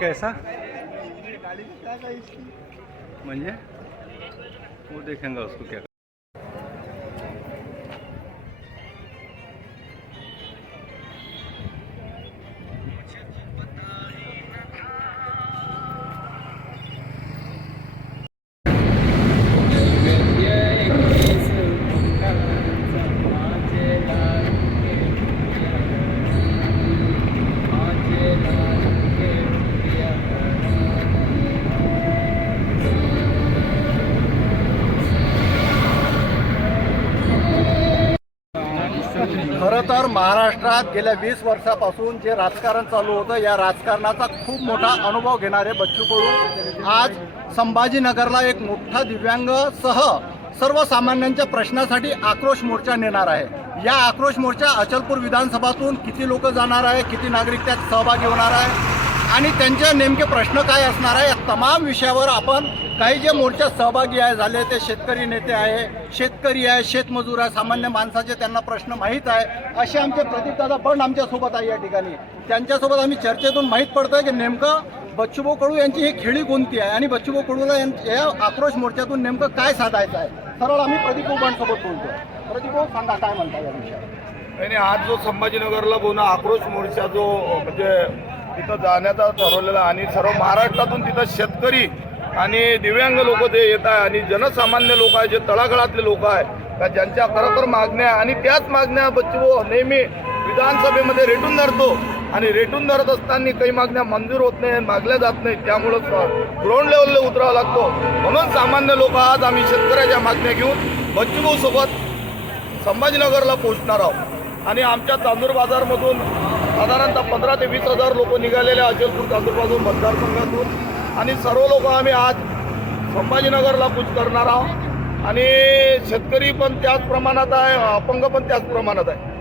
कैसा म्हणजे? वो देखेंगे उसको क्या खरं तर महाराष्ट्रात गेल्या वीस वर्षापासून जे राजकारण चालू होतं या राजकारणाचा खूप मोठा अनुभव घेणारे बच्चू कडू आज संभाजीनगरला एक मोठा दिव्यांग सह सर्वसामान्यांच्या प्रश्नासाठी आक्रोश मोर्चा नेणार आहे. या आक्रोश मोर्चा अचलपूर विधानसभातून किती लोक जाणार आहे किती नागरिक त्यात सहभागी होणार आहे आणि त्यांचे नेमके प्रश्न काय असणार आहे या तमाम विषयावर आपण काही जे मोर्चात सहभागी आहे झाले ते शेतकरी नेते आहे शेतकरी आहे शेतमजूर आहे सामान्य माणसाचे त्यांना प्रश्न माहीत आहे. असे आमचे प्रदीपदादा पण आमच्यासोबत आहे या ठिकाणी. त्यांच्यासोबत आम्ही चर्चेतून माहीत पडतं की नेमकं बच्चूभाऊ कडू यांची ही खेळी कोणती आहे आणि बच्चूभाऊ कडूला यां- या आक्रोश मोर्चातून नेमकं काय साधायचं आहे? सरळ आम्ही प्रदीप भाऊबांसोबत बोलतो प्रदीप भाऊ सांगा काय म्हणता या विषयात आणि आज जो संभाजीनगरला बोलणं आक्रोश मोर्चा जो म्हणजे तिथं जाण्याचा ठरवलेला आणि सर्व महाराष्ट्रातून तिथं शेतकरी आणि दिव्यांग लोक ते येत आहे आणि जनसामान्य लोक आहे जे तळागाळातले लोक आहे का ज्यांच्या खरोखर मागण्या आणि त्याच मागण्या बच्चू नेहमी विधानसभेमध्ये रेटून धरतो आणि रेटून धरत असताना काही मागण्या मंजूर होत नाही मागल्या जात नाही त्यामुळं ग्राउंड लेवलला उतरावं लागतो. म्हणून सामान्य लोक आज आम्ही शेतकऱ्याच्या मागण्या घेऊन बच्चूभाऊ सोबत संभाजीनगरला पोहोचणार आहोत. आणि आमच्या चांदूर बाजारमधून साधारणतः पंधरा ते वीस हजार लोक निघालेले अचलपूर चांदूरपासून मतदारसंघातून. आणि सर्व लोक आम्ही आज संभाजीनगरला कूच करणार आहोत. आणि शेतकरी पण त्याच प्रमाणात आहे अपंग पण त्याच प्रमाणात आहे.